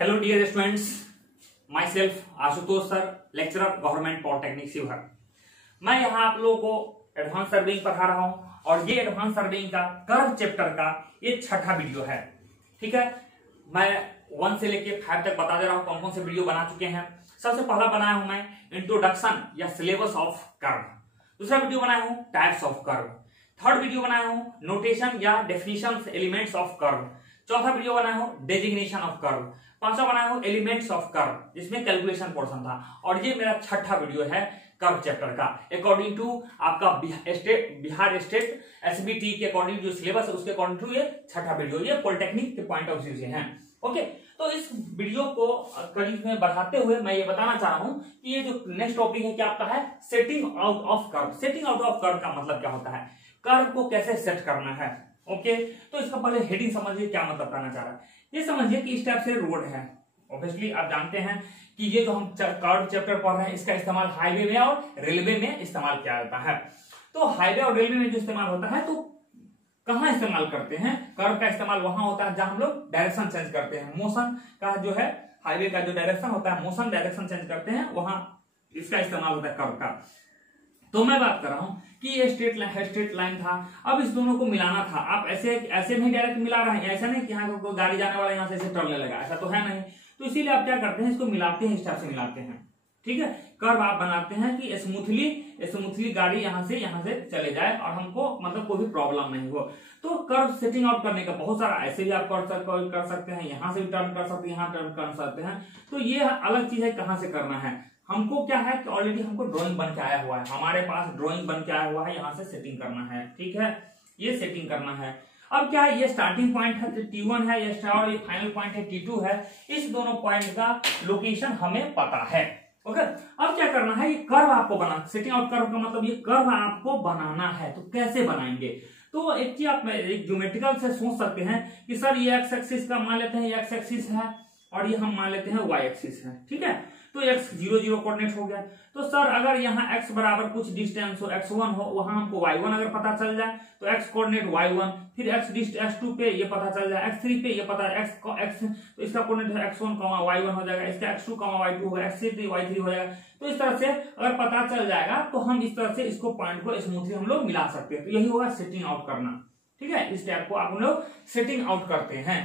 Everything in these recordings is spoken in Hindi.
Hello dear students, myself Ashutosh sir, lecturer government polytechnic Sheohar. मैं यहाँ आप लोगों को एडवांस सर्वेइंग पढ़ा रहा हूँ और ये एडवांस सर्वेइंग का कर्व चैप्टर का ये छठा वीडियो है। ठीक है, मैं 1 से लेके 5 तक बता दे रहा हूँ कौन कौन से वीडियो बना चुके हैं। सबसे पहला बनाया हूं मैं इंट्रोडक्शन या सिलेबस ऑफ कर्व, दूसरा वीडियो बनाया हूं types of curve, third video बनाया हूं नोटेशन या डेफिनेशन एलिमेंट्स ऑफ कर्व, चौथा वीडियो बनाया हूं डेजिग्नेशन ऑफ कर्व, पांचवा बनाया हूं एलिमेंट्स ऑफ कर्व जिसमें कैलकुलेशन पोर्शन था, और ये मेरा छठा वीडियो है कर्व चैप्टर का। अकॉर्डिंग टू आपका बिहार स्टेट एसबीटी के अकॉर्डिंग जो सिलेबस है उसके अकॉर्डिंग टू ये छठा वीडियो, ये पॉलिटेक्निक के पॉइंट ऑफ व्यू से है। ओके, तो इस वीडियो को करीब में बढ़ाते हुए मैं ये बताना चाह रहा हूं कि ये जो नेक्स्ट टॉपिक है क्या आपका है setting out of curve. Setting out of curve का मतलब क्या होता है, कर्व को कैसे सेट करना है। ओके, तो इसका पहले हेडिंग समझिए क्या मतलब करना चाह रहा है। ये समझिए कि इस टाइप से रोड है, ऑब्वियसली आप जानते हैं कि ये जो हम कर्व चैप्टर पढ़ रहे हैं इसका इस्तेमाल हाईवे में और रेलवे में इस्तेमाल किया जाता है। तो हाईवे और रेलवे में जो इस्तेमाल होता है तो कहां इस्तेमाल करते हैं, कर्व का इस्तेमाल वहां होता है जहां हम लोग डायरेक्शन चेंज करते हैं, मोशन का जो है हाईवे का जो डायरेक्शन होता है, मोशन डायरेक्शन चेंज करते हैं, वहां इसका इस्तेमाल होता है कर्व का। तो मैं बात कर रहा हूं कि ये स्ट्रेट लाइन था, अब इस दोनों को मिलाना था। आप ऐसे नहीं डायरेक्ट मिला रहे हैं, ऐसा नहीं कि यहाँ को गाड़ी जाने वाला यहाँ से ऐसे टर्न लगा, ऐसा तो है नहीं। तो इसीलिए आप क्या करते हैं, इसको मिलाते हैं, इस टाइप से मिलाते हैं। ठीक है, कर्व आप बनाते हैं कि स्मूथली गाड़ी यहाँ से चले जाए और हमको मतलब कोई भी प्रॉब्लम नहीं हो। तो कर्व सेटिंग आउट करने का बहुत सारा, ऐसे भी आप कर सकते हैं, यहाँ से भी टर्न कर सकते हैं, यहाँ टर्न कर सकते हैं। तो ये अलग चीज है कहाँ से करना है। हमको क्या है कि ऑलरेडी हमको ड्राइंग बन के आया हुआ है, हमारे पास ड्राइंग बन के आया हुआ है, यहाँ से सेटिंग करना है। ठीक है, ये सेटिंग करना है। अब क्या है, ये स्टार्टिंग पॉइंट है T1 है ये और ये फाइनल पॉइंट है T2 है। इस दोनों पॉइंट का लोकेशन हमें पता है। ओके, अब क्या करना है, ये कर्व आपको बनाना, सेटिंग आउट कर्व का मतलब ये कर्व आपको बनाना है। तो कैसे बनाएंगे, तो एक चीज आप एक ज्योमेट्रिकल से सोच सकते हैं कि सर ये एक्स एक्सिस का मान लेते हैं, ये एक्स एक्सिस है और ये हम मान लेते हैं वाई एक्सिस है। ठीक है, तो x 0 0 कोऑर्डिनेट हो गया। तो सर अगर यहाँ x बराबर कुछ डिस्टेंस हो, x1 हो, वहां हमको y1 अगर पता चल जाए तो x कोऑर्डिनेट y1, फिर x2 पे ये पता चल जाए, x3 पे ये पता है x तो इसका कोऑर्डिनेट x1, y1 हो जाएगा, इसका x2, y2 होगा, x3, y3 हो जाएगा। तो इस तरह से अगर पता चल जाएगा तो हम इस तरह से इसको पॉइंट को स्मूथली हम लोग मिला सकते हैं। तो यही होगा सेटिंग आउट करना। ठीक है, इस टाइप को आप लोग सेटिंग आउट करते हैं।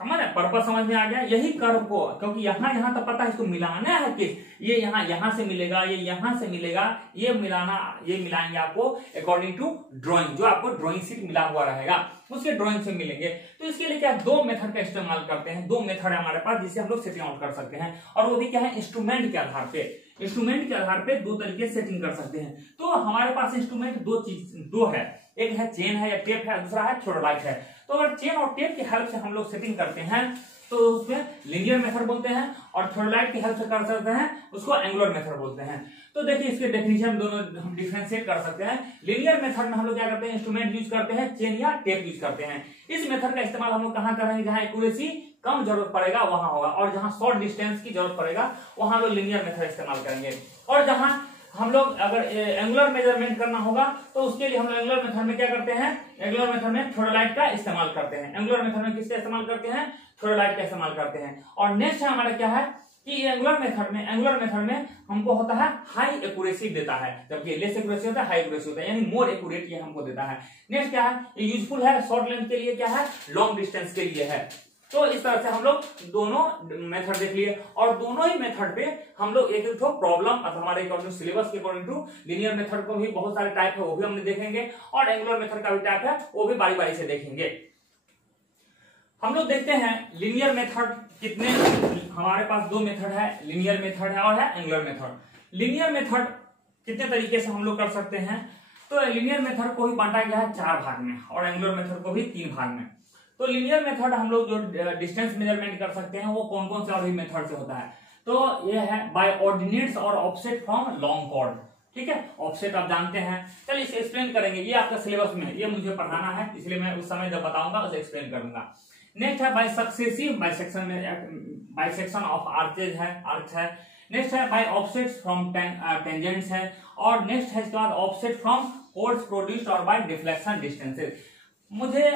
समझ रहे, पर्पस समझ में आ गया। यही कर्व को, क्योंकि यहाँ तक पता है इसको मिलाना है कि ये यहाँ से मिलेगा, ये यहाँ से मिलेगा, ये मिलाएंगे आपको अकॉर्डिंग टू ड्राइंग, जो आपको ड्राइंग शीट मिला हुआ रहेगा उसके ड्राइंग से मिलेंगे। तो इसके लिए क्या 2 मेथड का इस्तेमाल करते हैं, 2 मेथड है हमारे पास जिससे हम लोग सेटिंग आउट कर सकते हैं, और वो भी क्या है इंस्ट्रूमेंट के आधार पे। इंस्ट्रूमेंट के आधार पे 2 तरीके से सेटिंग कर सकते हैं। तो हमारे पास इंस्ट्रूमेंट 2 है, एक है चेन है या टेप है, दूसरा है थ्योरलाइट है। तो अगर चेन और टेप की हेल्प से हम लोग सेटिंग करते हैं तो उसमें लीनियर मेथड बोलते हैं, और थ्योरलाइट की हेल्प से कर सकते हैं उसको एंगुलर मेथड बोलते हैं। तो देखिए इसके डेफिनेशन दोनों हम डिफरेंशिएट कर सकते हैं। लीनियर मेथड में हम लोग क्या करते हैं, इंस्ट्रूमेंट यूज करते हैं, चेन या टेप यूज करते हैं। इस मेथड का इस्तेमाल हम लोग कहां करेंगे, जहां एक्यूरेसी कम जरूरत पड़ेगा वहां होगा, और जहां शॉर्ट डिस्टेंस की जरूरत पड़ेगा वहां लोग लीनियर मेथड इस्तेमाल करेंगे। और जहां हम लोग अगर एंगुलर मेजरमेंट करना होगा तो उसके लिए हम लोग एंगुलर मेथड में क्या करते हैं, एंगुलर मेथड में थ्योरलाइट का इस्तेमाल करते हैं। एंगुलर मेथड में किसका इस्तेमाल करते हैं, थ्योरलाइट का इस्तेमाल करते हैं। और नेक्स्ट है हमारा क्या है कि एंगुलर मेथड में हमको होता है हाई एक्यूरेसी देता है, जबकि लेस एक्यूरेसी होता है, हाई एक्यूरेसी होता है, यानी मोर एक्यूरेट ये हमको देता है। नेक्स्ट क्या है, ये यूजफुल है शॉर्ट लेंथ के लिए, क्या है लॉन्ग डिस्टेंस के लिए है। तो इस तरह से हम लोग दोनों मेथड देख लिए, और दोनों ही मेथड पे हम लोग एक प्रॉब्लम हमारे सिलेबस के अकॉर्डिंग टू लीनियर मेथड को भी बहुत सारे टाइप है वो भी हमने देखेंगे, और एंगुलर मेथड का भी टाइप है वो भी बारी बारी से देखेंगे। हम लोग देखते हैं लीनियर मेथड कितने, हमारे पास 2 मेथड है, लीनियर मेथड है और है एंगुलर मेथड। लीनियर मेथड कितने तरीके से हम लोग कर सकते हैं, तो लीनियर मेथड को भी बांटा गया है 4 भाग में और एंगुलर मेथड को भी 3 भाग में। तो लीनियर मेथड हम लोग जो डिस्टेंस मेजरमेंट कर सकते हैं वो कौन कौन से और मेथड से होता है, तो ये है बाय ऑर्डिनेट्स और ऑफसेट फ्रॉम लॉन्ग कॉर्ड। ठीक है, ऑफसेट आप जानते हैं, चलिए इसे एक्सप्लेन करेंगे, ये आपका सिलेबस में ये मुझे पढ़ाना है, इसलिए मैं उस समय जब बताऊंगा उसे एक्सप्लेन करूंगा। नेक्स्ट है by successive bisection of arches है, आर्च है। नेक्स्ट है बाय ऑफसेट्स फ्रॉम टेंजेंट्स है, और नेक्स्ट है इसके बाद ऑफसेट फ्रॉम कोड्स प्रोड्यूस्ड और बाय डिफ्लेक्शन डिस्टेंसेस। मुझे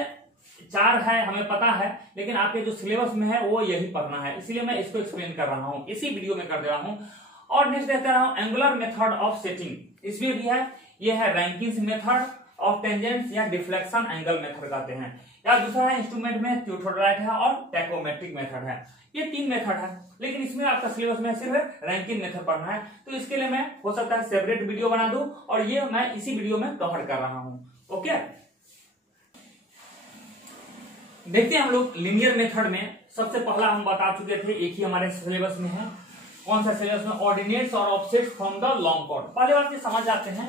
4 है हमें पता है, लेकिन आपके जो सिलेबस में है वो यही पढ़ना है, इसलिए मैं इसको एक्सप्लेन कर रहा हूँ, इसी वीडियो में कर दे रहा हूँ। और नेक्स्ट देखते रहा हूँ एंगुलर मेथड ऑफ सेटिंग, इसमें भी है, ये है रैंकिंस मेथड ऑफ टेंजेंट्स या डिफ्लेक्शन एंगल मेथड कहते हैं, या दूसरा है इंस्ट्रूमेंट में थियोडोराइट है और टैकोमेट्रिक मेथड है। ये 3 मेथड है, लेकिन इसमें आपका सिलेबस में सिर्फ रैंकिंग मेथड पढ़ना है, तो इसके लिए मैं हो सकता है सेपरेट वीडियो बना दूं और ये मैं इसी वीडियो में कवर कर रहा हूं। ओके, देखते हैं हम लोग लीनियर मेथड में। सबसे पहला हम बता चुके थे, एक ही हमारे सिलेबस में है। कौन सा सिलेबस में? ऑर्डिनेट्स और offsets from the long chord. पहले बात ये समझ जाते हैं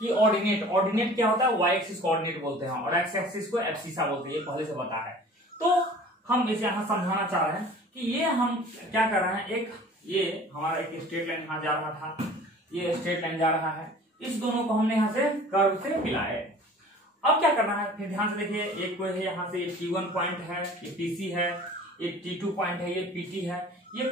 कि ऑर्डिनेट क्या होता है, वाई एक्सिस कोऑर्डिनेट बोलते हैं और एक्स एक्सिस को एब्सिसा बोलते हैं, ये पहले से पता है। तो हम इसे यहां समझाना चाह रहे हैं कि ये हम क्या कर रहे हैं, एक ये हमारा एक स्ट्रेट लाइन यहां जा रहा था, ये स्ट्रेट लाइन जा रहा है, इस दोनों को हमने यहां से कर्व से मिलाए। अब क्या करना है, फिर ध्यान से देखिए, एक कोई है यहाँ से T1 पॉइंट है, ये PC है, एक T2 पॉइंट है, ये PT है। ये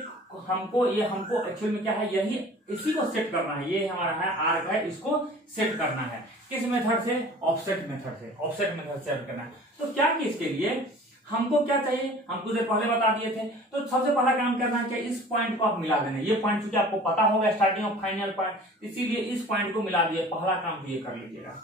हमको एक्चुअल में क्या है, यही इसी को सेट करना है। ये हमारा है आर्क है, इसको सेट करना है किस मेथड से? ऑफसेट मेथड से। ऑफसेट मेथड सेट करना है। तो क्या कि इसके लिए हमको क्या चाहिए, हम तुझे पहले बता दिए थे। तो सबसे पहला काम करना है क्या, इस पॉइंट को आप मिला देना। ये पॉइंट चूंकि आपको पता होगा स्टार्टिंग और फाइनल पॉइंट, इसीलिए इस पॉइंट को मिला दिए। पहला काम ये कर लीजिएगा,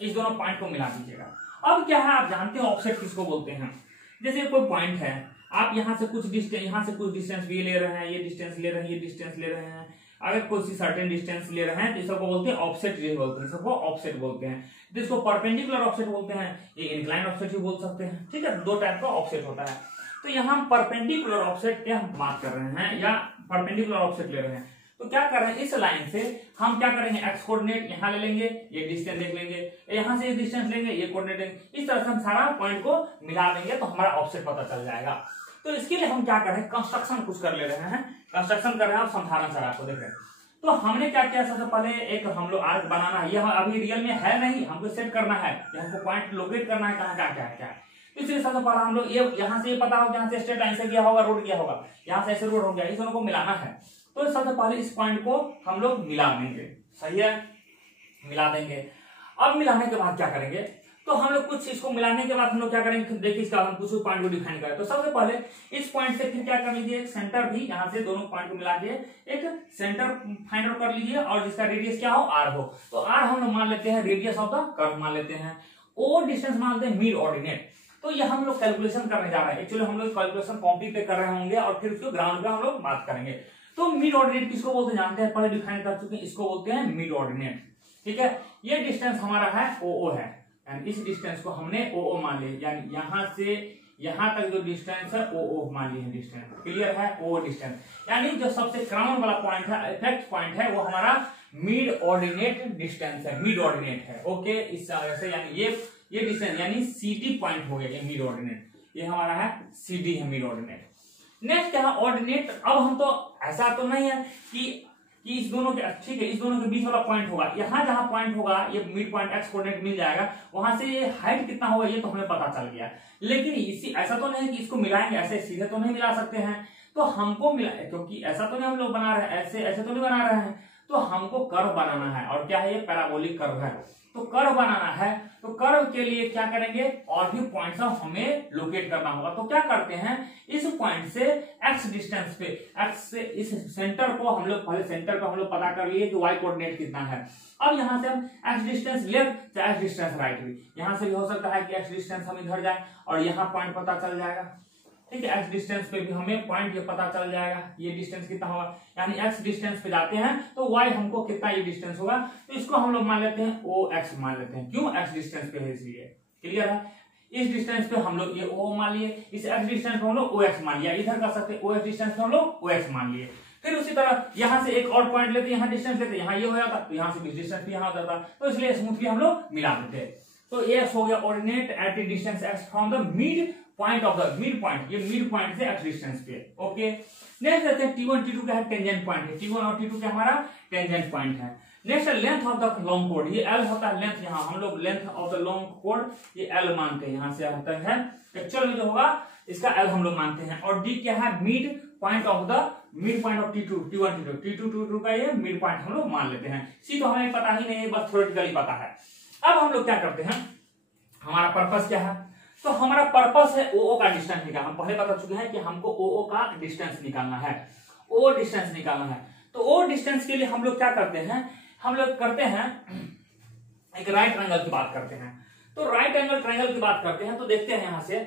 इस दोनों पॉइंट को मिला दीजिएगा। अब क्या है, आप जानते हो ऑफसेट किसको बोलते हैं। जैसे कोई पॉइंट है, आप यहाँ से कुछ डिस्टेंस ये ले रहे हैं, ये डिस्टेंस ले रहे हैं, ये डिस्टेंस ले रहे हैं। अगर कोई सी सर्टेन डिस्टेंस ले रहे हैं तो इसको बोलते हैं ऑफसेट, ये बोलते हैं, सबको ऑफसेट बोलते हैं। तो इसको परपेंडिकुलर ऑफसेट बोलते हैं, ये इंक्लाइन ऑफसेट भी बोल सकते हैं। ठीक है, 2 टाइप का ऑफसेट होता है। तो यहाँ हम परपेंडिकुलर ऑफसेट क्या बात कर रहे हैं, या परपेंडिकुलर ऑफसेट ले रहे हैं। तो क्या कर रहे हैं, इस लाइन से हम क्या करेंगे, एक्स कोऑर्डिनेट यहाँ ले लेंगे, ये डिस्टेंस देख लेंगे, यहाँ से ये डिस्टेंस लेंगे, ये कोऑर्डिनेट लेंगे। इस तरह से हम सारा पॉइंट को मिला देंगे तो हमारा ऑफसेट पता चल जाएगा। तो इसके लिए हम क्या कर रहे हैं, कंस्ट्रक्शन कुछ कर ले रहे हैं, कंस्ट्रक्शन कर रहे हैं। आप समझाना सर आपको देख रहे हैं। तो हमने क्या किया, सबसे पहले एक हम लोग आर्क बनाना है। यह अभी रियल में है नहीं, हमको सेट करना है, हमको पॉइंट लोकेट करना है कहाँ क्या है। इसलिए सबसे पहले हम लोग ये यहाँ से ये पता होगा, यहाँ से स्ट्रेट लाइन से गया होगा, रोड गया होगा, यहाँ से ऐसे रोड हो गया, इस दोनों को मिलाना है। तो सबसे पहले इस पॉइंट को हम लोग मिला देंगे, सही है, मिला देंगे। अब मिलाने के बाद क्या करेंगे, तो हम लोग कुछ इसको मिलाने के बाद हम लोग क्या करेंगे, देखिए इसका हम कुछ पॉइंट को डिफाइन करें। तो सबसे पहले इस पॉइंट से फिर क्या कर लीजिए, एक सेंटर भी यहाँ से दोनों पॉइंट को मिला के एक सेंटर फाइंड आउट कर लीजिए, और जिसका रेडियस क्या हो, आर हो। तो आर हम लोग मान लेते हैं रेडियस ऑफ द कर्व मान लेते हैं, ओ डिस्टेंस मान लेते हैं मिड ऑर्डिनेट। तो ये हम लोग कैलकुलेशन करने जा रहे हैं। एक्चुअली हम लोग कैलकुलेशन कॉपी पे कर रहे होंगे और फिर उसको ग्राउंड पे हम लोग बात करेंगे। तो मिड ऑर्डिनेट किसको बोलते हैं जानते हैं, पहले डिफाइन कर चुके हैं, इसको बोलते हैं मिड ऑर्डिनेट। ठीक है, ये डिस्टेंस हमारा है ओ है, यानी इस डिस्टेंस को हमने ओ मान लिया, यानी यहां से यहां तक जो डिस्टेंस है ओ मान लिए डिस्टेंस। क्लियर है, ओ डिस्टेंस, यानी जो सबसे क्राउन वाला पॉइंट है, इफेक्ट पॉइंट है, वो हमारा मिड ऑर्डिनेट डिस्टेंस है, मिड ऑर्डिनेट है। ओके, इस तरह से यानी ये डिस्टेंस यानी CD पॉइंट हो गया, ये मिड ऑर्डिनेट, ये हमारा है CD है मिड ऑर्डिनेट। नेक्स्ट क्या है, ऑर्डिनेट। अब हम तो ऐसा तो नहीं है कि इस दोनों के, ठीक है, इस दोनों के बीच वाला पॉइंट होगा, यहाँ जहां पॉइंट होगा ये मिड पॉइंट एक्स कोऑर्डिनेट मिल जाएगा, वहां से ये हाइट कितना होगा ये तो हमें पता चल गया। लेकिन इसी ऐसा तो नहीं कि इसको मिलाएंगे, ऐसे सीधे तो नहीं मिला सकते हैं। तो हमको मिला, क्योंकि ऐसा तो नहीं हम लोग बना रहे हैं, ऐसे तो नहीं बना रहे हैं। तो हमको कर्व बनाना है, और क्या है, ये पैराबोलिक कर्व है। तो कर्व बनाना है, तो कर्व के लिए क्या करेंगे, और भी पॉइंट्स हमें लोकेट करना होगा। तो क्या करते हैं, इस पॉइंट से एक्स डिस्टेंस पे, एक्स से इस सेंटर को हम लोग पहले सेंटर को हम लोग पता कर लिए कि वाई कोऑर्डिनेट कितना है। अब यहां से हम एक्स डिस्टेंस लेफ्ट या एक्स डिस्टेंस राइट भी, यहां से भी हो सकता है कि एक्स डिस्टेंस हम इधर जाए और यहाँ पॉइंट पता चल जाएगा। ठीक है, एक्स डिस्टेंस पे भी हमें पॉइंट ये पता चल जाएगा, ये डिस्टेंस कितना होगा, यानी एक्स डिस्टेंस पे जाते हैं तो वाई हमको कितना ये डिस्टेंस होगा। तो इसको हम लोग मान लेते हैं ओ एक्स मान लेते हैं, क्यों, एक्स डिस्टेंस पे है इसलिए। क्लियर है, इस डिस्टेंस पे हम लोग ये ओ मान लिए, इस एक्स डिस्टेंस पे हम लोग ओ एक्स मान लिया, इधर कर सकते ओ एक्स डिस्टेंस पे हम लोग ओ एक्स मान लिए। फिर उसी तरह यहाँ से एक और पॉइंट लेते, यहाँ डिस्टेंस लेते, यहाँ ये हो जाता, तो यहाँ से डिस्टेंस भी यहाँ हो जाता, तो इसलिए स्मूथली हम लोग मिला देते। तो एक्स हो गया ordinate at a distance X from the mid point of the mid point, ये मिड पॉइंट से एक्स डिस्टेंस पे। ओके, नेक्स्ट देखते हैं T1 T2 का है टेंजेंट पॉइंट है, T1 और T2 का हमारा टेंजेंट पॉइंट है। नेक्स्ट है length of the long code, ये L होता है लेंथ, यहाँ हम लोग length of the long code ये L मानते हैं, यहाँ से होता है एक्चुअल में जो होगा इसका L हम लोग मानते हैं। और D क्या है, mid point of the mid point of T1 T2 का ये मिड पॉइंट हम लोग मान लेते हैं। सी तो हमें पता ही नहीं है, बस थ्योरेटिकली पता है। अब हम लोग क्या करते हैं, हमारा पर्पस क्या है, तो हमारा पर्पस है ओ का डिस्टेंस निकालना। हम पहले बता चुके हैं कि हमको ओ का डिस्टेंस निकालना है, ओ डिस्टेंस निकालना है। तो ओ डिस्टेंस के लिए हम लोग क्या करते हैं, हम लोग करते हैं एक राइट एंगल की बात करते हैं। तो राइट एंगल ट्रायंगल की बात करते हैं तो देखते हैं, यहां से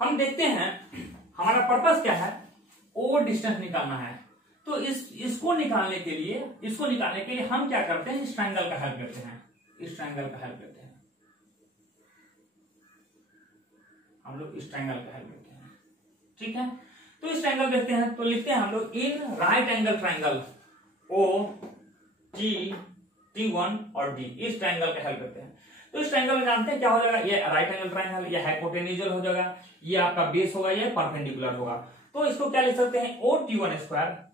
हम देखते हैं हमारा पर्पस क्या है, ओ डिस्टेंस निकालना है। तो इसको निकालने के लिए हम क्या करते हैं, इस ट्रायंगल का हेल्प लेते हैं, इस ट्रायंगल का हेल्प लेते हैं, हम लोग इस ट्रायंगल का हेल्प लेते हैं। ठीक है, तो इस ट्रायंगल देखते हैं तो लिखते हैं हम लोग इन right angle triangle O T T1 और D, इस ट्रायंगल का हेल्प लेते हैं। तो इस ट्रायंगल में जानते हैं क्या हो जाएगा, ये राइट एंगल ट्रायंगल, ये हाइपोटेन्यूजल हो जाएगा, ये आपका बेस होगा, ये परपेंडिकुलर होगा। तो इसको क्या लिख सकते हैं, ओ टी वन स्क्वायर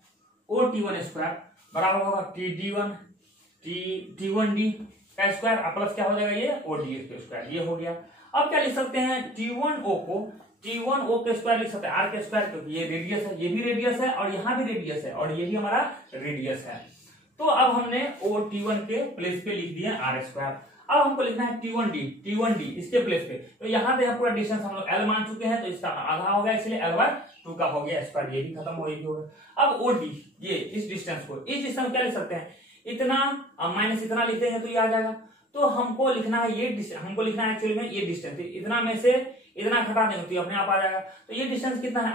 बराबर होगा T1D का स्क्वायर प्लस क्या हो जाएगा, ये ओ डी का स्क्वायर, ये हो गया। अब क्या लिख सकते हैं, T1O को T1O के स्क्वायर लिख सकते हैं, R के स्क्वायर, क्योंकि ये रेडियस है, ये भी रेडियस है और यहाँ भी रेडियस है और यही हमारा रेडियस है। तो अब हमने ओ T1 के प्लेस पे लिख दिया R स्क्वायर। अब हमको लिखना है T1D इसके प्लेस पे। तो यहाँ पे पूरा डिस्टेंस हम लोग L मान चुके हैं, तो इसका आधा हो गया, इसलिए L/2 का हो गया स्क्वायर, ये भी खत्म हो गया। अब OD, ये इस डिस्टेंस को, इस डिस्टेंस क्या लिख सकते हैं, इतना माइनस इतना लिख देंगे तो ये आ जाएगा। तो हमको लिखना है हमको लिखना है एक्चुअली में ये डिस्टेंस, इतना में से इतना घटा देंगे तो अपने आप आ जाएगा। तो ये डिस्टेंस कितना है,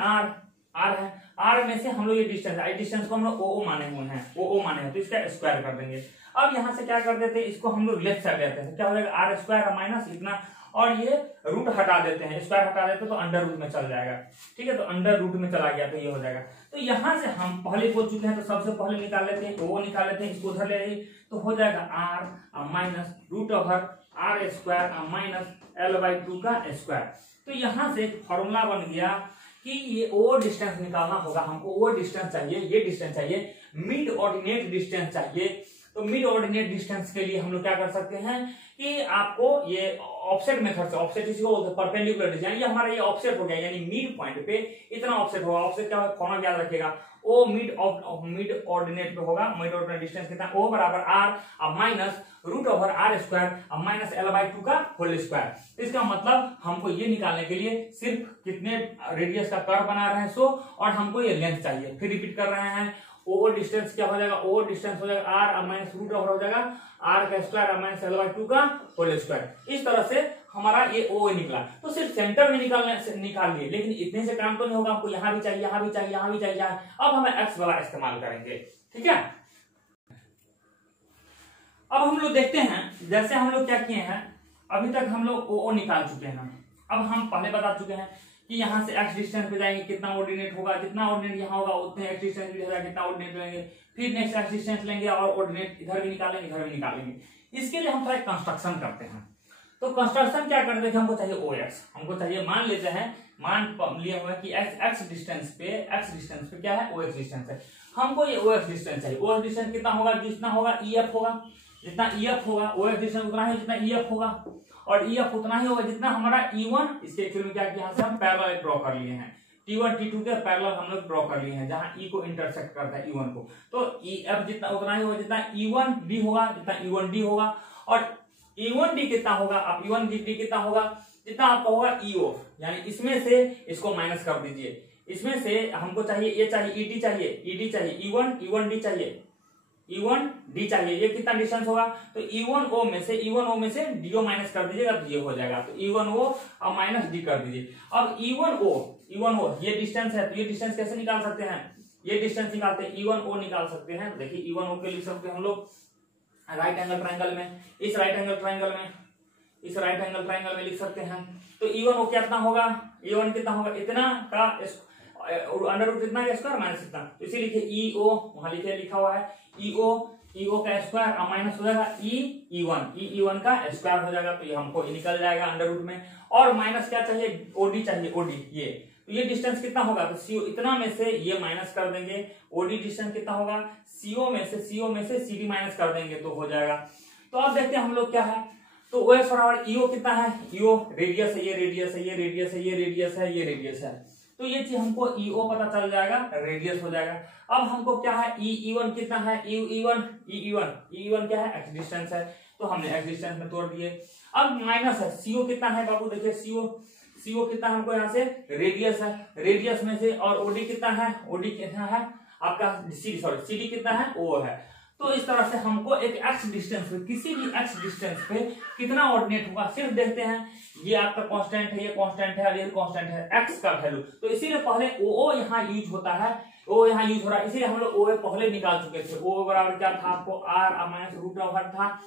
R है, R में से हम लोग ये डिस्टेंस को हम लोग ओ माने हुए हैं, ओ माने हैं, तो इसका स्क्वायर कर देंगे। अब यहाँ से क्या कर देते हैं, इसको हम लोग लेफ्ट साइड लेते हैं, क्या हो जाएगा, R स्क्वायर माइनस इतना, और ये रूट हटा देते हैं, स्क्वायर हटा देते हैं तो अंडर रूट में चल जाएगा। ठीक है, तो अंडर रूट में चला गया तो ये हो जाएगा। तो यहाँ से हम पहले बोल चुके हैं, तो सबसे पहले निकाल लेते हैं, ओ निकाल लेते हैं, इसको उधर ले आइए, तो हो जाएगा R minus root over R square minus L/2 का स्क्वायर। तो यहाँ से फॉर्मूला बन गया कि ये ओ डिस्टेंस निकालना होगा, हमको ओ डिस्टेंस चाहिए, ये डिस्टेंस चाहिए, मिड ऑर्डिनेट डिस्टेंस चाहिए। तो मिड ऑर्डिनेट डिस्टेंस के लिए हम लोग क्या कर सकते हैं कि आपको ये ऑफसेट मेथड से, ऑफसेट इसी को बोलते हैं परपेंडिकुलर डिस्टेंस, ये हमारा ये ऑफसेट हो गया, यानी मिड पॉइंट पे इतना ऑफसेट होगा। ऑफसेट क्या होगा, फॉर्मूला याद रखिएगा, ओ मिड ऑर्डिनेट पे होगा, मिड ऑर्डिनेट डिस्टेंस कितना, ओ बराबर R minus root over R square minus L/2 का होल स्क्वायर। इसका मतलब हमको ये निकालने के लिए सिर्फ कितने रेडियस का कर्व बना रहे हैं 100, और हमको ये लेंथ चाहिए। फिर रिपीट कर रहे हैं, ओ डिस्टेंस क्या हो जाएगा, ओ डिस्टेंस हो जाएगा R माइनस रूट ओवर हो जाएगा R का स्क्वायर माइनस L/2 का होल स्क्वायर। इस तरह से हमारा ये ओ निकला। तो सिर्फ सेंटर में निकाल लिए, लेकिन इतने से काम तो नहीं होगा, हमको यहाँ भी चाहिए, यहाँ भी चाहिए, यहाँ भी चाहिए। अब हमें एक्स वाला इस्तेमाल करेंगे। ठीक है, अब हम लोग देखते हैं, जैसे हम लोग क्या किए हैं, अभी तक हम लोग ओ निकाल चुके हैं। अब हम पहले बता चुके हैं कि यहाँ से एक्स डिस्टेंस पे जाएंगे, कितना ऑर्डिनेट होगा, जितना ऑर्डिनेट यहाँ होगा उतने एक्स डिस्टेंस भी होगा, कितना ऑर्डिनेट लेंगे, फिर नेक्स्ट एक्स डिस्टेंस लेंगे और ऑर्डिनेट इधर भी निकालेंगे, इधर भी निकालेंगे। इसके लिए हम थोड़ा कंस्ट्रक्शन करते हैं। तो कंस्ट्रक्शन क्या करते हैं, हमको चाहिए ओ एक्स, हमको चाहिए, मान लेते हैं, मान लिया हुआ है कि एक्स डिस्टेंस पे क्या है, ओ एक्स डिस्टेंस है, हमको ये ओ एक्स डिस्टेंस चाहिए। ओ एक्स डिस्टेंस कितना होगा, जितना होगा ई एफ होगा, जितना ई एफ होगा, ओ एक्स डिस्टेंस उतना ही जितना ई एफ होगा, और ई एफ उतना ही होगा जितना हमारा E1। इसके एक्चुअली में क्या किया, यहाँ से हम पैरेलल ड्रॉ कर लिए हैं, T1 T2 के पैरेलल हम लोग ड्रॉ कर लिए हैं, जहां E को इंटरसेक्ट करता है E1 को। तो EF जितना उतना ही होगा जितना E1D होगा, जितना E1D होगा, और E1D कितना होगा, अब E1D कितना होगा, जितना आपका होगा EO, यानी इसमें से इसको माइनस कर दीजिए। इसमें से हमको चाहिए, ये चाहिए, ED चाहिए, E1D चाहिए, E1D चाहिए। ये कितना डिस्टेंस होगा, तो E1O में से DO माइनस कर दीजिएगा तो ये हो जाएगा। तो E1O और माइनस D कर दीजिए। अब E1O ये डिस्टेंस है, तो ये डिस्टेंस कैसे निकाल सकते हैं, ये डिस्टेंस निकालते हैं, E1O निकाल सकते हैं। देखिए E1O के लिख सकते हैं हम लोग राइट एंगल ट्रायंगल में, इस राइट एंगल ट्रायंगल में लिख सकते हैं। तो E1O कितना होगा, E1 कितना होगा, इतना का अंडर रूट इतना का स्क्वायर माइनस इतना, तो इसे लिखिए EO, वहां लिखा हुआ है EO का स्क्वायर माइनस हो जाएगा E1 का स्क्वायर हो जाएगा। तो ये हमको निकल जाएगा अंडर रूट में, और माइनस क्या चाहिए, OD चाहिए, OD ये, तो ये डिस्टेंस कितना होगा, तो CO इतना में से ये माइनस कर देंगे, OD डिस्टेंस कितना होगा, CO में से CD माइनस कर देंगे तो हो जाएगा। तो अब देखते हैं हम लोग क्या है, तो OX बराबर EO कितना है, EO रेडियस है, ये रेडियस है, ये रेडियस है, ये रेडियस है, ये रेडियस है, तो ये चीज हमको EO पता चल जाएगा, रेडियस हो जाएगा। अब हमको क्या है, E1 कितना है, E1 क्या है, एक्स डिस्टेंस है, तो हमने एक्स डिस्टेंस में तोड़ दिए। अब माइनस है, सीओ कितना है बाबू, देखिए सीओ कितना हमको यहाँ से रेडियस है, रेडियस में से, और ओडी कितना है, ओडी कितना है आपका सीडी कितना है, ओ है। तो इस तरह से हमको एक एक्स डिस्टेंस पे, किसी भी एक्स डिस्टेंस पे कितना ऑर्डिनेट होगा सिर्फ देखते हैं। ये आपका कांस्टेंट है, ये कांस्टेंट है, ये कांस्टेंट है, एक्स का वैल्यू। तो इसीलिए पहले ओ यहाँ यूज होता है, ओ यहाँ यूज हो रहा है, इसीलिए हम लोग ओ पहले निकाल चुके थे। ओ बराबर क्या था आपको, आर माइनस रूट ओवर था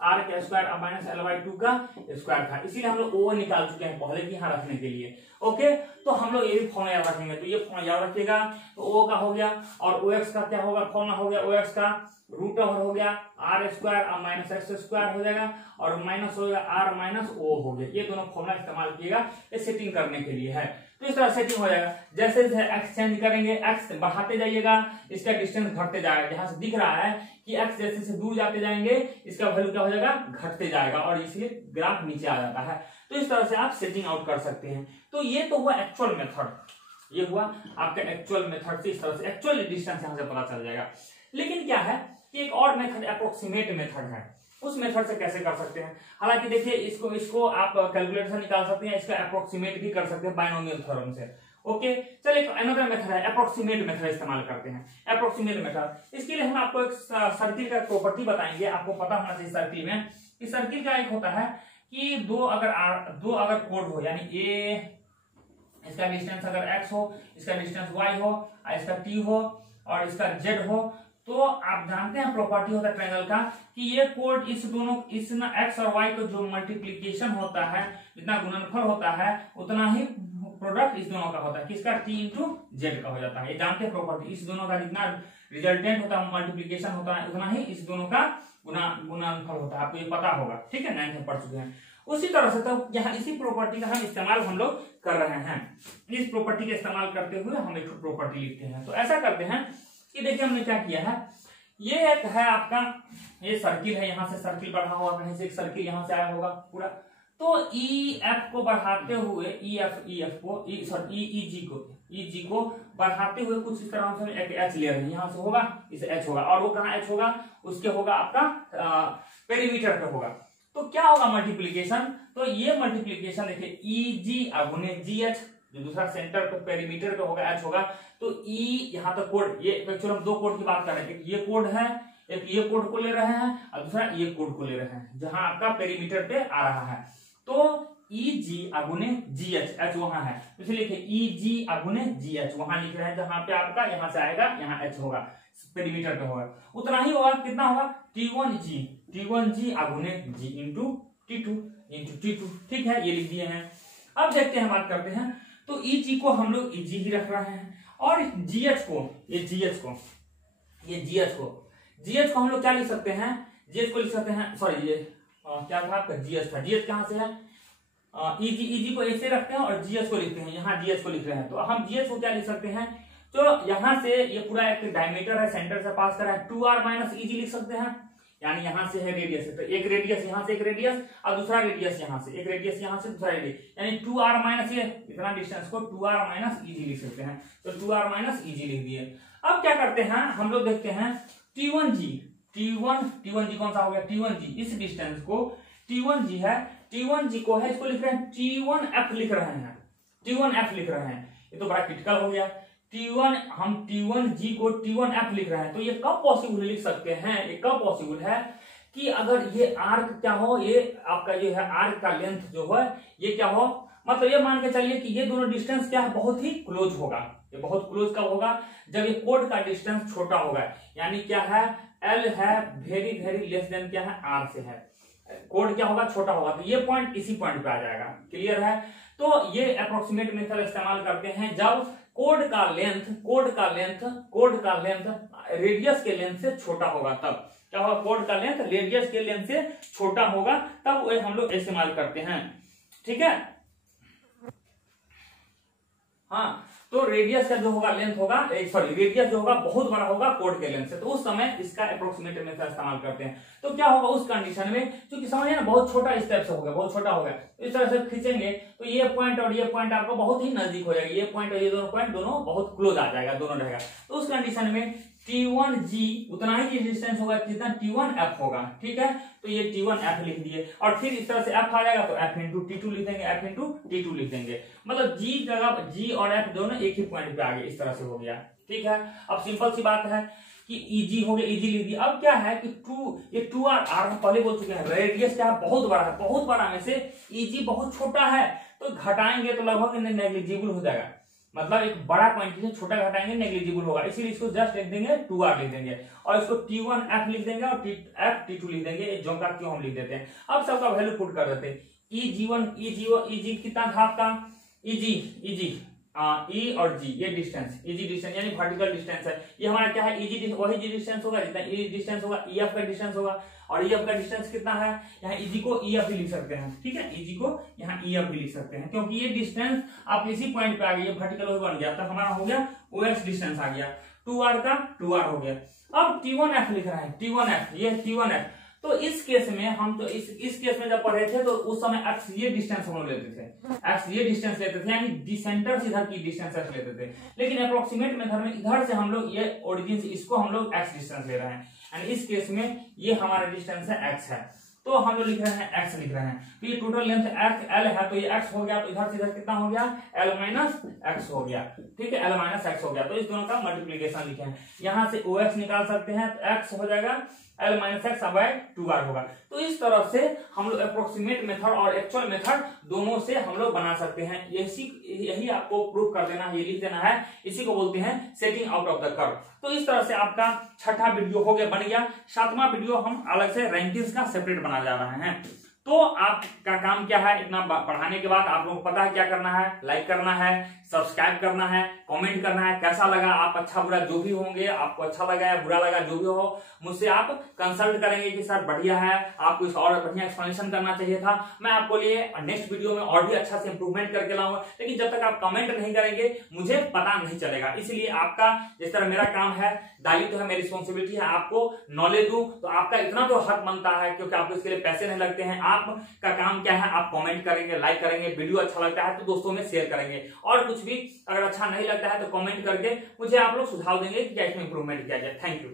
आर का स्क्वायर माइनस L/2 का स्क्वायर था, इसीलिए हम लोग ओ निकाल चुके हैं पहले भी यहाँ रखने के लिए। ओके, तो हम लोग ये भी फॉर्मूला याद रखेंगे, तो ये फॉर्मूला याद रखिएगा। तो ओ का हो गया, और ओ एक्स का क्या होगा, फॉर्मूला हो गया, ओ एक्स का रूट ओवर हो गया R square minus X square हो जाएगा, और माइनस हो गया आर माइनस ओ हो गया। ये दोनों फॉर्मूला इस्तेमाल किएगा, ये सेटिंग करने के लिए है। तो इस तरह सेटिंग हो जाएगा। जैसे जैसे एक्स चेंज करेंगे, एक्स बढ़ाते जाइएगा, इसका डिस्टेंस घटते जाएगा। जहां से दिख रहा है कि एक्स जैसे जैसे दूर जाते जाएंगे, इसका वैल्यू क्या हो जाएगा, घटते जाएगा, और इसलिए ग्राफ नीचे आ जाता है। तो इस तरह से आप सेटिंग आउट कर सकते हैं। तो ये तो हुआ एक्चुअल मेथड, ये हुआ आपका एक्चुअल मेथड से इस तरह से एक्चुअल डिस्टेंस यहां से पता चल जाएगा। लेकिन क्या है कि एक और मेथड अप्रोक्सीमेट मेथड है, उस मेथड से कैसे कर सकते हैं। हालांकि देखिए इसको आप कैलकुलेटर से निकाल सकते हैं, इसका अप्रोक्सीमेट भी कर सकते हैं बाइनोमियल थ्योरम से। ओके, चलिए अनदर मेथड है अप्रोक्सीमेट मेथड इस्तेमाल करते हैं। अप्रोक्सीमेट मेथड, इसके लिए हम आपको एक सर्किल का प्रॉपर्टी बताएंगे। आपको पता होना चाहिए सर्किल में, इस सर्किल का एक होता है कि दो अगर कोड हो, यानी ए इसका डिस्टेंस अगर x हो, इसका डिस्टेंस y हो, इसका t हो, और इसका z हो, तो आप जानते हैं प्रॉपर्टी होता है ट्रायंगल का कि ये कोड इस ना x और y को जो मल्टीप्लीकेशन होता है, जितना गुणनफल होता है, उतना ही प्रोडक्ट इस दोनों का होता है, किसका t इंटू जेड का हो जाता है। ये जानते हैं प्रॉपर्टी, इस दोनों का जितना रिजल्टेंट होता है मल्टीप्लीकेशन होता है, उतना ही इस दोनों का गुणनफल होता है। आपको ये पता होगा, ठीक है, 9th में पढ़ चुके हैं। उसी तरह से तो यहाँ इसी प्रॉपर्टी का हम इस्तेमाल हम लोग कर रहे हैं। इस प्रॉपर्टी का इस्तेमाल करते हुए हम एक प्रॉपर्टी लिखते हैं। तो ऐसा करते हैं कि देखिए हमने क्या किया है, ये एक है आपका, ये सर्किल है, यहाँ से सर्किल बढ़ा हुआ, कहीं से एक सर्किल यहाँ से आया होगा पूरा। तो ई एफ को बढ़ाते हुए ई जी को बढ़ाते हुए कुछ इस तरह से एक एच ले रहे हैं, यहाँ से होगा, इसे एच होगा, और वो कहाँ एच होगा, उसके होगा आपका पेरीमीटर पे होगा। तो क्या होगा मल्टीप्लीकेशन, तो ये मल्टीप्लीकेशन देखिए ई जी अगुने जी एच, जो दूसरा सेंटर पे पेरीमीटर पे होगा एच होगा। तो ई यहाँ तक कोड, ये एक्चुअली हम दो कोड की बात कर रहे हैं, एक ये कोड है, एक ये कोड को ले रहे हैं, और दूसरा ये कोड को ले रहे हैं, जहां आपका पेरीमीटर पे आ रहा है। तो ई जी अगुने जी एच, एच वहां है, इसलिए लिखिए ई जी अगुने जी एच, वहां लिख रहे हैं जहां पे आपका यहाँ से आएगा, यहाँ एच होगा, पेरीमीटर पे होगा, उतना ही होगा। कितना होगा, टी1 जी अगुने जी इंटू टी2, ठीक है, ये लिख दिए हैं। अब देखते हैं, बात करते हैं। तो ई जी को हम लोग ई जी ही रख रहे हैं, और जी एच को हम लोग क्या लिख सकते हैं, जीएच को लिख सकते हैं, सॉरी ये क्या था आपका, जीएच था, जीएच कहां से है, ईजी को ऐसे रखते हैं और जीएच को लिखते हैं, यहाँ जीएच को लिख रहे हैं। तो हम जीएच को क्या लिख सकते हैं, तो यहाँ से ये पूरा एक डायमीटर है, सेंटर से पास कर रहा है, 2r माइनस ईजी लिख सकते हैं, यानी यहाँ से है रेडियस है, तो एक रेडियस यहाँ से, एक रेडियस और दूसरा रेडियस यहाँ से, एक रेडियस यहाँ से दूसरा रेडियस, यानी 2r माइनस ये इतना डिस्टेंस को 2r माइनस ईजी लिख सकते हैं। तो 2r माइनस ईजी लिख दिए। अब क्या करते हैं, हम लोग देखते हैं T1 जी कौन सा हो गया, T1 जी, इस डिस्टेंस को T1 जी है, T1 जी को है, इसको लिख रहे हैं T1F लिख रहे हैं, T1F लिख रहे हैं। ये तो बड़ा क्रिटिकल हो गया, हम T1 जी को T1F लिख रहे हैं। तो ये कब पॉसिबल लिख सकते हैं, ये कब पॉसिबल है कि अगर ये आर्क क्या हो, ये आपका जो है आर्क का लेंथ जो है ये क्या हो, मतलब ये मान के चलिए कि ये दोनों डिस्टेंस क्या है, बहुत ही क्लोज होगा। ये बहुत क्लोज कब होगा, जब ये कोड का डिस्टेंस छोटा होगा, यानी क्या है, L है वेरी वेरी लेस देन क्या है, R से है, कोड क्या होगा, छोटा होगा। तो ये पॉइंट इसी पॉइंट पे आ जाएगा, क्लियर है। तो ये अप्रोक्सीमेट मेथड इस्तेमाल करते हैं जब कोड का लेंथ रेडियस के लेंथ से छोटा होगा, तब क्या होगा, कोड का लेंथ रेडियस के लेंथ से छोटा होगा, तब वो हम लोग इस्तेमाल करते हैं, ठीक है। हाँ, तो रेडियस का जो होगा लेंथ होगा, सॉरी रेडियस जो होगा बहुत बड़ा होगा कोड के लेंथ से, तो उस समय इसका अप्रोक्सीमेट मेथड इस्तेमाल करते हैं। तो क्या होगा उस कंडीशन में, क्योंकि समझिए ना बहुत छोटा स्टेप से हो गया, बहुत छोटा हो गया, तो इस तरह से खींचेंगे तो ये पॉइंट और ये पॉइंट आपको बहुत ही नजदीक हो जाएगा, ये पॉइंट और ये दोनों पॉइंट दोनों बहुत क्लोज आ जाएगा, दोनों रहेगा। तो उस कंडीशन में T1G उतना ही डिस्टेंस होगा जितना T1F होगा, ठीक है। तो ये T1F लिख दिए और फिर इस तरह से F आ जाएगा तो F इंटू T2 लिख देंगे, F इंटू T2 लिख देंगे, मतलब G जगह G और F दोनों एक ही पॉइंट पे आ गए, इस तरह से हो गया, ठीक है। अब सिंपल सी बात है कि EG हो गया, EG लिख दिया। अब क्या है कि ये 2R हम पहले बोल चुके हैं, रेडियस क्या है बहुत बड़ा है, बहुत बड़ा में से EG बहुत छोटा है, तो घटाएंगे तो लगभग नेग्लिजिबल हो जाएगा, मतलब एक बड़ा क्वांटिटी से छोटा घटाएंगे नेग्लिजिबल होगा, इसीलिए इसको जस्ट लिख देंगे 2R लिख देंगे और इसको T1F लिख देंगे और F T2 लिख देंगे, जो का क्यों हम लिख देते हैं। अब सबका वैल्यू पुट कर देते हैं। EG कितना था आपका, EG E और G ये डिस्टेंस, EG डिस्टेंस यानी वर्टिकल डिस्टेंस है, ये हमारा क्या है EG वही G डिस्टेंस होगा जितना E डिस्टेंस होगा, EF का डिस्टेंस होगा, और EF का डिस्टेंस कितना है, यहाँ EG को EF भी लिख सकते हैं, ठीक है, EG को यहाँ EF भी लिख सकते हैं, क्योंकि ये डिस्टेंस आप इसी पॉइंट पे आ गई, वर्टिकल बन गया, तो हमारा हो गया OX डिस्टेंस आ गया, 2R का 2R हो गया। अब T1F लिख रहे हैं, T1F ये T1F, तो इस केस में हम तो इस केस में जब पढ़े थे तो उस समय x ये डिस्टेंस हम लोग लेते थे, x ये डिस्टेंस लेते थे, यानी सेंटर से इधर की डिस्टेंस x लेते थे, लेकिन अप्रोक्सीमेट मेथड में इधर से हम लोग ये ओरिजिन से इसको हम लोग x डिस्टेंस ले रहे हैं, यानी इस केस में ये हमारा डिस्टेंस है x है, तो हम लोग लिख रहे हैं x लिख रहे हैं, तो ये टोटल लेंथ l है, तो ये x हो गया, तो इधर से इधर कितना हो गया l माइनस x हो गया, ठीक है, l माइनस x हो गया, तो इस दोनों का मल्टीप्लीकेशन लिखे हैं, यहां से OX निकाल सकते हैं, तो x हो जाएगा L minus x bye 2R होगा। तो इस तरह से हम लोग अप्रोक्सीमेट मेथड और एक्चुअल मेथड दोनों से हम लोग बना सकते हैं, यही आपको प्रूव कर देना है, ये लिख देना है, इसी को बोलते हैं setting out of the curve. तो इस तरह से आपका छठा वीडियो हो गया, बन गया। सातवां वीडियो हम अलग से रैंकिंग्स का सेपरेट बना जा रहे हैं। तो आपका काम क्या है, इतना पढ़ाने के बाद आप लोगों को पता है क्या करना है, लाइक करना है, सब्सक्राइब करना है, कमेंट करना है, कैसा लगा, आप अच्छा बुरा जो भी होंगे, आपको अच्छा लगा या बुरा लगा जो भी हो, मुझसे आप कंसल्ट करेंगे कि सर बढ़िया है, आपको इस और बढ़िया एक्सप्लेनेशन करना चाहिए था, मैं आपको लिए नेक्स्ट वीडियो में और भी अच्छा से इंप्रूवमेंट करके लाऊंगा। लेकिन जब तक आप कमेंट नहीं करेंगे मुझे पता नहीं चलेगा, इसलिए आपका जिस तरह मेरा काम है, दायित्व है, मेरी रिस्पॉन्सिबिलिटी है आपको नॉलेज दूं, तो आपका इतना तो हक बनता है, क्योंकि आपको इसके लिए पैसे नहीं लगते हैं। आपका काम क्या है, आप कमेंट करेंगे, लाइक करेंगे, वीडियो अच्छा लगता है तो दोस्तों में शेयर करेंगे, और कुछ भी अगर अच्छा नहीं लगता है तो कमेंट करके मुझे आप लोग सुझाव देंगे कि क्या इसमें इंप्रूवमेंट किया जाए। Thank you.